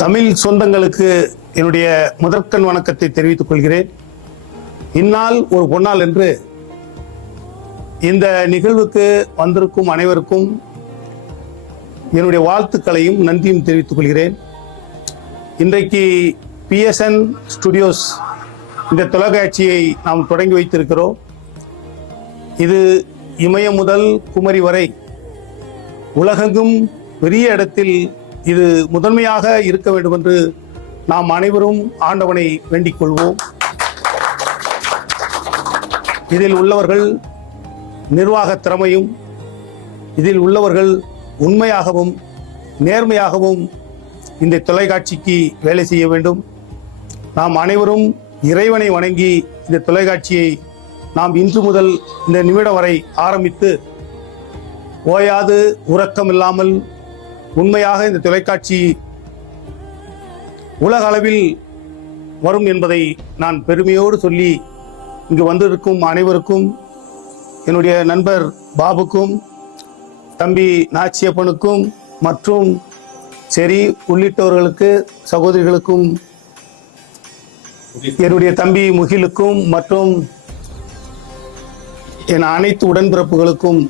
தமிழ் சொந்தங்களுக்கு என்னுடைய முதற்கண் வணக்கத்தை தெரிவித்துக் கொள்கிறேன். இந்நாள் ஒரு பொன்னாள் என்று இந்த நிகழ்வுக்கு வந்திருக்கும் அனைவருக்கும் என்னுடைய வாழ்த்துக்களையும் நன்றியும் தெரிவித்துக் கொள்கிறேன். இன்றைக்கு PSN ஸ்டுடியோஸ் இந்த தொலைக்காட்சியை நாம் தொடங்கி வைத்திருக்கிறோம். இது இமயம் முதல் குமரி வரை உலகெங்கும் பெரிய இடத்தில் இது முதன்மையாக இருக்க வேண்டும் என்று நாம் அனைவரும் ஆண்டவனை வேண்டிக் கொள்வோம். இதில் உள்ளவர்கள் நிர்வாக திறமையும், இதில் உள்ளவர்கள் உண்மையாகவும் நேர்மையாகவும் இந்த தொலைக்காட்சிக்கு வேலை செய்ய வேண்டும். நாம் அனைவரும் இறைவனை வணங்கி இந்த தொலைக்காட்சியை நாம் இன்று முதல் இந்த நிமிடம் வரை ஆரம்பித்து ஓயாது உறக்கம் இல்லாமல் உண்மையாக இந்த தொலைக்காட்சி உலக அளவில் வரும் என்பதை நான் பெருமையோடு சொல்லி இங்கு வந்திருக்கும் அனைவருக்கும், என்னுடைய நண்பர் பாபுக்கும், தம்பி நாச்சியப்பனுக்கும் மற்றும் சரி உள்ளிட்டவர்களுக்கு, சகோதரிகளுக்கும், என்னுடைய தம்பி முகிலுக்கும் மற்றும் என் அனைத்து உடன்பிறப்புகளுக்கும்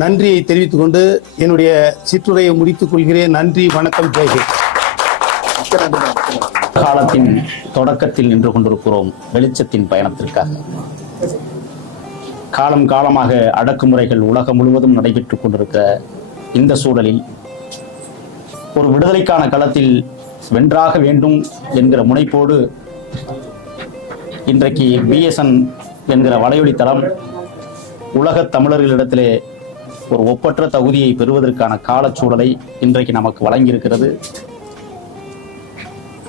நன்றியை தெரிவித்துக் கொண்டு என்னுடைய சிற்றுரையை முடித்துக் கொள்கிறேன். நன்றி, வணக்கம், ஜெய்ஹிந்த். காலத்தின் தொடக்கத்தில் நின்று கொண்டிருக்கிறோம் வெளிச்சத்தின் பயணத்திற்காக. காலம் காலமாக அடக்குமுறைகள் உலகம் முழுவதும் நடைபெற்றுக் கொண்டிருக்கிற இந்த சூழலில் ஒரு விடுதலைக்கான களத்தில் வென்றாக வேண்டும் என்கிற முனைப்போடு இன்றைக்கு PSN என்கிற வலையொலி தளம் உலகத் தமிழர்களிடத்திலே ஒரு ஒப்பற்ற தகுதியை பெறுவதற்கான காலச்சூழலை இன்றைக்கு நமக்கு வழங்கியிருக்கிறது.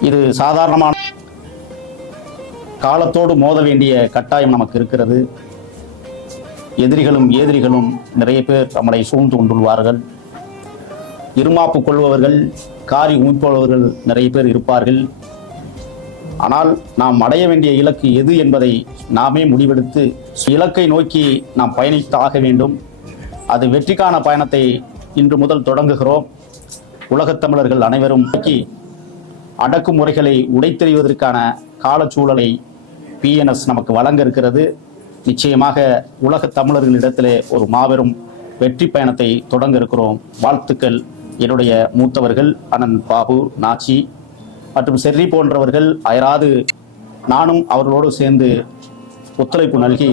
இது சாதாரணமான காலத்தோடு மோத வேண்டிய கட்டாயம் நமக்கு இருக்கிறது. எதிரிகளும் நிறைய பேர் நம்மளை சூழ்ந்து கொண்டுள்வார்கள். இருமாப்பு கொள்பவர்கள், காரி உமிழ்பவர்கள் நிறைய பேர் இருப்பார்கள். ஆனால் நாம் அடைய வேண்டிய இலக்கு எது என்பதை நாமே முடிவெடுத்து இலக்கை நோக்கி நாம் பயணித்தாக வேண்டும். அது வெற்றிக்கான பயணத்தை இன்று முதல் தொடங்குகிறோம். உலகத் தமிழர்கள் அனைவரும் நோக்கி அடக்குமுறைகளை உடைத்தெறிவதற்கான காலச்சூழலை PNS நமக்கு வழங்க இருக்கிறது. நிச்சயமாக உலகத் தமிழர்களிடத்திலே ஒரு மாபெரும் வெற்றி பயணத்தை தொடங்க இருக்கிறோம். வாழ்த்துக்கள். என்னுடைய மூத்தவர்கள் அண்ணன் பாபு, நாச்சி மற்றும் செர்ரி போன்றவர்கள் அயராது நானும் அவர்களோடு சேர்ந்து ஒத்துழைப்பு நல்கி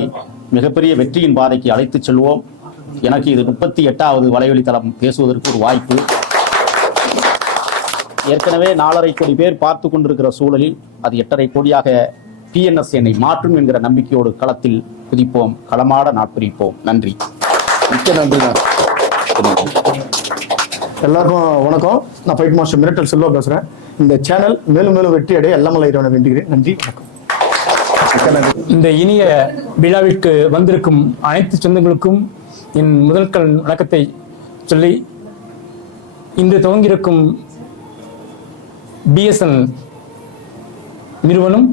மிகப்பெரிய வெற்றியின் பாதைக்கு அழைத்து செல்வோம். எனக்கு இது 38வது வலைவழி தளம் பேசுவதற்கு ஒரு வாய்ப்பு. ஏற்கனவே 4.5 கோடி பேர் பார்த்து கொண்டிருக்கிற சூழலில் அது 8.5 கோடியாக பிஎன்எஸ் என்னை மாற்றும் என்கிற நம்பிக்கையோடு களத்தில் குதிப்போம், களமாட நாட்குறிப்போம். நன்றி. மிக்க நன்றிண்ணா. எல்லாருக்கும் வணக்கம். நான் ஃபைட் மாஸ்டர் மிரட்டல் செல்வா பேசுறேன். இந்த சேனல் மேலும் மேலும் வெற்றி அடைய எல்லாம் இறைவனை வேண்டுகிறேன். நன்றி, வணக்கம். மிக்க நன்றி. இந்த இனிய விழாவிற்கு வந்திருக்கும் அனைத்து சொந்தங்களுக்கும் என் முதல்கள் வணக்கத்தை சொல்லி, இன்று துவங்கியிருக்கும் பிஎஸ்என் நிறுவனம்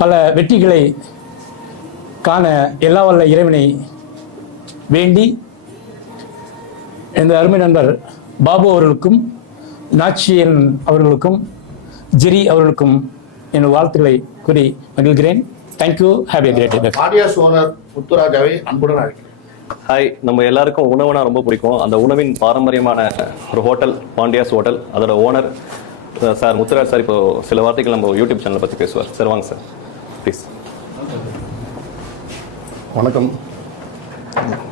பல வெற்றிகளை காண எல்லா வல்ல இறைவனை வேண்டி, இந்த அருமை நண்பர் பாபு அவர்களுக்கும், நாச்சியன் அவர்களுக்கும், ஜெரி அவர்களுக்கும் என் வாழ்த்துக்களை கூறி மகிழ்கிறேன். Thank you. Have a great day. ஆடியாஸ் ஓனர் முத்துராஜாவை அன்புடன் அழைக்கிறேன். ஹாய். நம்ம எல்லாருக்கும் உணவுனா ரொம்ப பிடிக்கும். அந்த உணவின் பாரம்பரியமான ஒரு ஹோட்டல் பாண்டியாஸ் ஹோட்டல், அதோட ஓனர் சார் முத்துராஜ் சார் இப்போ சில வார்த்தைகள் நம்ம யூடியூப் சேனலை பற்றி பேசுவார். சார் வாங்க சார், ப்ளீஸ். வணக்கம்.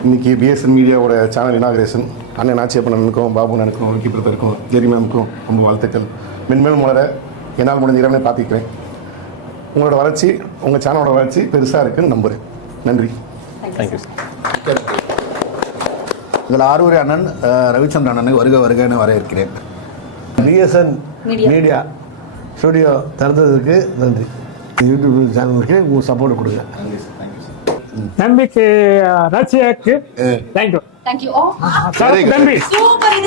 இன்னைக்கு பிஎஸ்என் மீடியாவோட சேனல் இனாகிரேஷன். அண்ணன் நாச்சியப்பனுக்கும், பாபு அண்ணனுக்கும், விக்கி பிரதருக்கும், ஜெரி மேமுக்கும் ரொம்ப வாழ்த்துக்கள். மென்மேலும் வளர என்னால் முடிஞ்ச இறைவனை பார்த்துக்கிறேன். உங்களோட வளர்ச்சி, உங்கள் சேனலோட வளர்ச்சி பெருசாக இருக்குன்னு நம்புகிறேன். நன்றி. Thank you sir. இதில் ஆரூரி அண்ணன் ரவிச்சந்திரன் அண்ணனுக்கு வருக வருகன்னு வரவேற்கிறேன். பிஎஸ்என் மீடியா ஸ்டுடியோ திறந்ததுக்கு நன்றி. யூடியூப் சேனலுக்கு உங்கள் சப்போர்ட் கொடுங்க. நம்பிக்கை ராட்சியாக்கு தேங்க்யூ. தேங்க்யூ. ஓ நன்றி. சூப்பர்.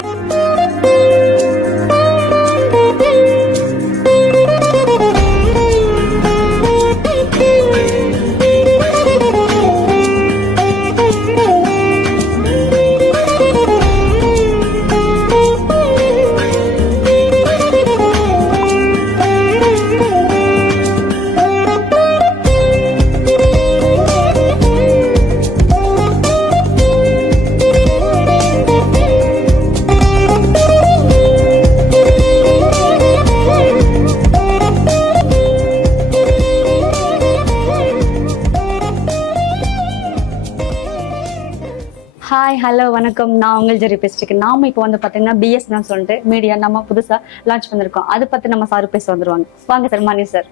ஹாய், ஹலோ, வணக்கம். நான் உங்கள் ஜெரி பேசிட்டு. நாம இப்போ வந்து பார்த்தீங்கன்னா பிஎஸ்என் சொல்லிட்டு மீடியா நம்ம புதுசாக லான்ச் பண்ணிருக்கோம். அதை பற்றி நம்ம சார் பேச வந்துருவாங்க. வாங்க சார். மணி சார்.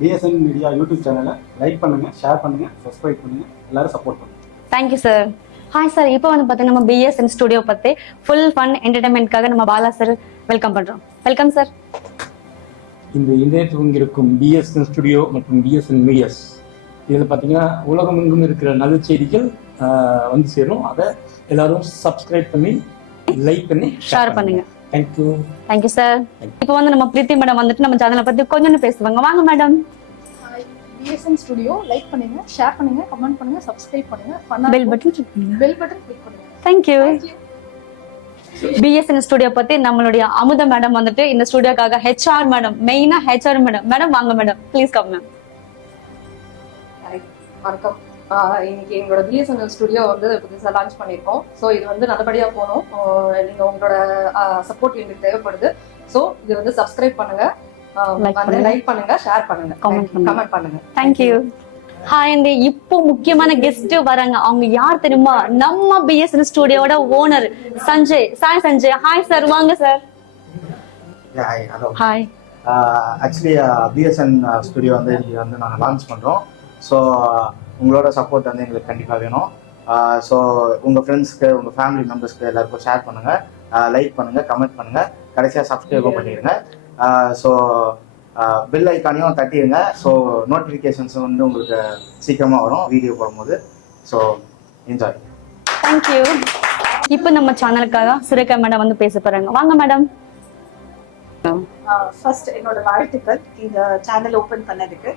பிஎஸ்என் மீடியா யூடியூப் சேனலை லைக் பண்ணுங்க, ஷேர் பண்ணுங்க, சப்ஸ்கிரைப் பண்ணுங்க, எல்லாரும் சப்போர்ட் பண்ணுங்க. Thank you sir. Hi sir. இப்போ வந்து பார்த்தீங்கன்னா நம்ம பிஎஸ்என் ஸ்டுடியோ பற்றி ஃபுல் ஃபன் என்டர்டைன்மெண்ட்காக நம்ம பாலா சார் வெல்கம் பண்ணுறோம். Welcome sir. இந்த இன்றைய துவங்கியிருக்கும் பிஎஸ்என் ஸ்டுடியோ மற்றும் பிஎஸ்என் மீடியாஸ், இதில் பார்த்தீங்கன்னா உலகம் எங்கும் இருக்கிற நல்ல செய்திகள் வந்து சேரும். அதை எல்லாரும் சப்ஸ்கிரைப் பண்ணி, லைக் பண்ணி, ஷேர் பண்ணுங்க. தேங்க்யூ. Thank you sir. இப்போ வந்து நம்ம பிரீத்தி மேடம் வந்துட்டு நம்ம சேனலை பற்றி கொஞ்சம் பேசுவாங்க. வாங்க மேடம். பிஎஸ்என் ஸ்டுடியோ லைக் பண்ணுங்க, ஷேர் பண்ணுங்க, கமெண்ட் பண்ணுங்க, சப்ஸ்கிரைப் பண்ணுங்க, பெல் பட்டன் கிளிக் பண்ணுங்க. பெல் பட்டன் கிளிக் பண்ணுங்க. தேங்க்யூ. பிஎஸ்என் ஸ்டுடியோ பத்தி நம்மளுடைய அமுத மேடம் வந்துட்டு இந்த ஸ்டுடியோக்காக ஹெச்ஆர் மேடம், மெயினா ஹெச்ஆர் மேடம். மேடம் வாங்க மேடம், ப்ளீஸ் கம் மேம். வணக்கம். இன்னைக்கு எங்களோட பிஎஸ்என்எல் ஸ்டுடியோ வந்து புதுசாக லான்ச் பண்ணியிருக்கோம். ஸோ இது வந்து நல்லபடியாக போகணும். நீங்கள் உங்களோட சப்போர்ட் எங்களுக்கு தேவைப்படுது. ஸோ இது வந்து சப்ஸ்கிரைப் பண்ணுங்க, லைக் பண்ணுங்க, ஷேர் பண்ணுங்க, கமெண்ட் பண்ணுங்க. தேங்க்யூ. ஹாய் அண்ட் இப்போ முக்கியமான கெஸ்ட் வராங்க. அவங்க யார் தெரியுமா? நம்ம பிஎஸ்என் ஸ்டுடியோட owner Sanjay. Sai Sanjay. Hi sir, வாங்க sir. Hi. Actually PSN studio வந்து இங்கே வந்து நாங்கள் லான்ச் பண்ணுறோம். ஸோ உங்களோட சப்போர்ட் வந்து எங்களுக்கு கண்டிப்பாக வேணும். ஸோ உங்கள் ஃப்ரெண்ட்ஸ்க்கு, உங்கள் ஃபேமிலி மெம்பர்ஸ்க்கு எல்லாருக்கும் ஷேர் பண்ணுங்கள், லைக் பண்ணுங்கள், கமெண்ட் பண்ணுங்கள், கடைசியாக சப்ஸ்கிரைபும் பண்ணிடுங்க. ஸோ பெல் ஐக்கானையும் தட்டிடுங்க. ஸோ நோட்டிஃபிகேஷன்ஸ் வந்து உங்களுக்கு சீக்கிரமாக வரும் வீடியோ போடும்போது. So enjoy. தேங்க்யூ. இப்போ நம்ம சேனலுக்காக சுரேகா மேடம் வந்து பேச போறாங்க. வாங்க மேடம். ஃபர்ஸ்ட் என்னோட வாழ்த்துக்கள் இந்த சேனல் ஓப்பன் பண்ணதுக்கு.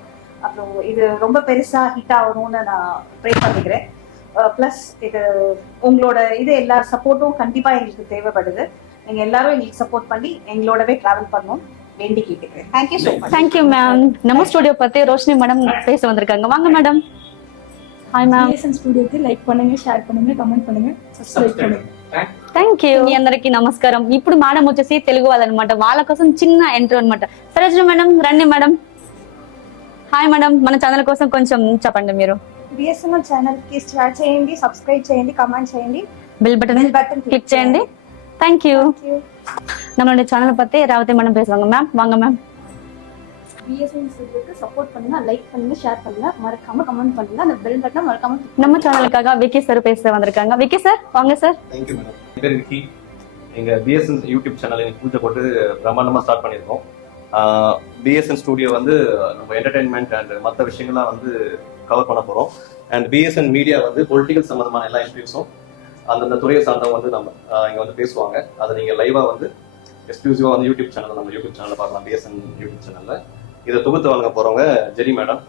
அப்புறம் இது ரொம்ப பெருசா ஹிட் ஆகணும்னு நான் ப்ரே பண்ணிக்கிறேன். ப்ளஸ் இது உங்களோட இது எல்லா சப்போர்ட்டும் கண்டிப்பா எங்களுக்கு தேவைப்படுது. நீங்க எல்லாரும் எங்களுக்கு சப்போர்ட் பண்ணி எங்களோடவே டிராவல் பண்ணணும் வேண்டி கேட்டுக்கிறேன். Thank you so much. Thank you ma'am. நம்ம ஸ்டுடியோ பத்தி ரோஷினி மேடம் பேச வந்திருக்காங்க. வாங்க மேடம். Hi ma'am. பிஎஸ்என் ஸ்டுடியோக்கு லைக் பண்ணுங்க, ஷேர் பண்ணுங்க, కమెంట్ பண்ணுங்க, సబ్స్క్రైబ్ பண்ணுங்க. Thank you. మీ అందరికి నమస్కారం. ఇప్పుడు మేడం వచ్చేసి తెలుగు వాళ్ళనమాట. వాళ్ళ కోసం చిన్న ఎంట్రీ అనమాట. సరోజిని మేడం రండి మేడం. Hi madam. మన ఛానల్ కోసం కొంచెం చెప్పండి మీరు. బిఎస్ఎన్ఎల్ ఛానల్ కి షేర్ చేయండి, సబ్స్క్రైబ్ చేయండి, కమెంట్ చేయండి, బెల్ బటన్ கிளிக் చేయండి. Thank you. நம்மளுடைய சேனலை பத்தி ராவதி மேடம் பேசுவாங்க. மேம் வாங்க மேம். பிஎஸ்என் ஸ்டுடியோக்கு சப்போர்ட் பண்ணுங்க, லைக் பண்ணுங்க, ஷேர் பண்ணுங்க, மறக்காம கமெண்ட் பண்ணுங்க, அந்த பெல் பட்டனை மறக்காம நம்ம சேனலுக்காக விக்கி சார் பேச வந்திருக்காங்க. விக்கி சார் வாங்க சார். Thank you madam. என் பேர் விக்கி. எங்கள் பிஎஸ்என் யூடியூப் சேனல் எனக்கு பூஜை போட்டு பிரம்மாண்டமாக ஸ்டார்ட் பண்ணியிருக்கோம். பிஎஸ்என் ஸ்டுடியோ வந்து நம்ம என்டர்டைன்மெண்ட் அண்ட் மற்ற விஷயங்கள்லாம் வந்து கவர் பண்ண போகிறோம். அண்ட் பிஎஸ்என் மீடியா வந்து பொலிட்டிக்கல் சம்மந்தமான எல்லா இன்டர்வியூஸும் அந்தந்த துறையை சார்ந்தவங்க வந்து நம்ம இங்கே வந்து பேசுவாங்க. அதை நீங்கள் லைவாக வந்து எக்ஸ்க்ளூசிவாக வந்து யூடியூப் சேனல் நம்ம யூடியூப் சேனலில் பார்க்கலாம். பிஎஸ்என் யூடியூப் சேனலில் இதை தொகுத்து வழங்க போகிறவங்க ஜெரி மேடம்.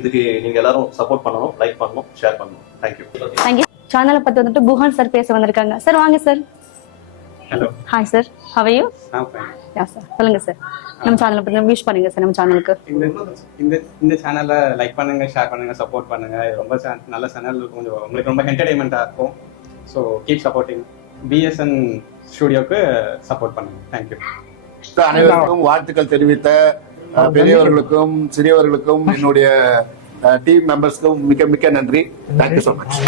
இதுக்கு நீங்கள் எல்லாரும் சப்போர்ட் பண்ணணும், லைக் பண்ணணும், ஷேர் பண்ணணும். தேங்க்யூ. தேங்க்யூ. சேனலை பத்தி வந்துட்டு குஹன் சார் பேச வந்திருக்காங்க. சார் வாங்க sir. Hello. Hi sir, how are you? Fine. Yeah sir, சொல்லுங்க சார். நம்ம சேனலை பத்தி விஷ் பண்ணுங்க சார். நம்ம சேனலுக்கு இந்த சேனலை லைக் பண்ணுங்க, ஷேர் பண்ணுங்க, சப்போர்ட் பண்ணுங்க. இது ரொம்ப நல்ல சேனல், கொஞ்சம் உங்களுக்கு ரொம்ப என்டர்டைன்மெண்ட்டாக இருக்கும். So keep supporting. பிஎஸ்என் ஸ்டுடியோக்கு சப்போர்ட் பண்ணுங்க. தேங்க்யூ. அனைவருக்கும் வாழ்த்துக்கள் தெரிவித்த பெரியவர்களுக்கும் சிறியவர்களுக்கும் என்னுடைய டீம் மெம்பர்ஸ்க்கும் மிக்க மிக்க நன்றி. Thank you so much.